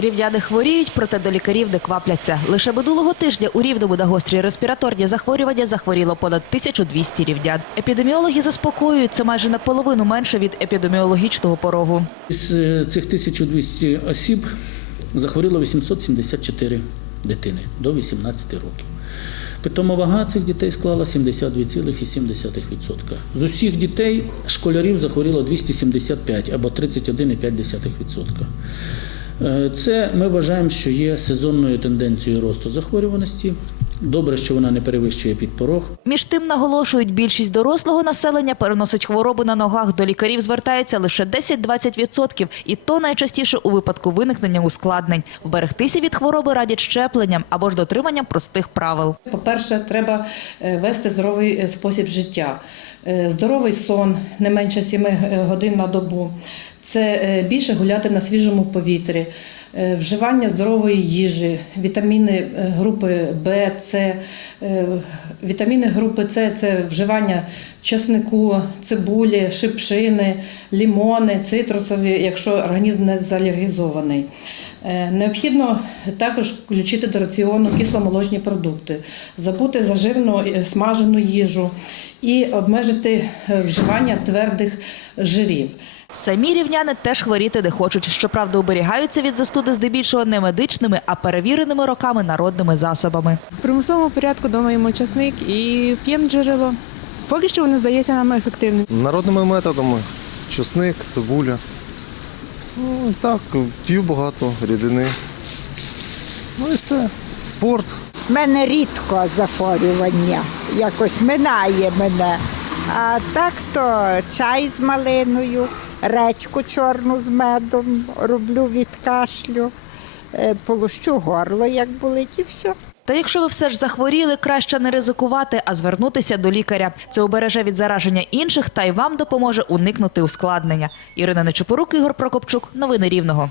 Рівняни хворіють, проте до лікарів не квапляться. Лише минулого тижня у Рівному на гострі респіраторні захворювання захворіло понад 1200 рівнян. Епідеміологи заспокоюють, це майже наполовину менше від епідеміологічного порогу. Із е, цих 1200 осіб захворіло 874 дитини до 18 років. Питома вага цих дітей склала 72,7%. З усіх дітей школярів захворіло 275 або 31,5%. Е, Це ми вважаємо, що є сезонною тенденцією росту захворюваності. Добре, що вона не перевищує підпорог. Між тим наголошують, більшість дорослого населення переносить хвороби на ногах. До лікарів звертаються лише 10-20%. І то найчастіше у випадку виникнення ускладнень. Вберегтися від хвороби радять щепленням або ж дотриманням простих правил. По-перше, треба е, вести здоровий е, спосіб життя. Е, Здоровий сон не менше 7 годин на добу. Це більше гуляти на свіжому повітрі, вживання здорової їжі, вітаміни е, групи В, С. Е, Вітаміни групи С це вживання чеснику, цибулі, шипшини, лімони, цитрусові, якщо організм не залергізований. Е, Необхідно також включити до раціону кисломолочні продукти, забути зажирну е, смажену їжу і обмежити е, вживання твердих жирів. Самі рівняни теж хворіти не хочуть. Щоправда, оберігаються від застуди здебільшого не медичними, а перевіреними роками народними засобами. В примусовому порядку домаємо часник і п'ємо джерело. Поки що воно здається нам ефективним. Народними методами. Чесник, цибуля. Ну, так, п'ю багато рідини. Ну і все. Спорт. У мене рідко захворювання, якось минає мене. А так то чай з малиною, редьку чорну з медом роблю від кашлю, е, полощу горло, як болить, і все. Та якщо ви все ж захворіли, краще не ризикувати, а звернутися до лікаря. Це убереже від зараження інших та й вам допоможе уникнути ускладнення. Ірина Нечепорук, Ігор Прокопчук. Новини Рівного.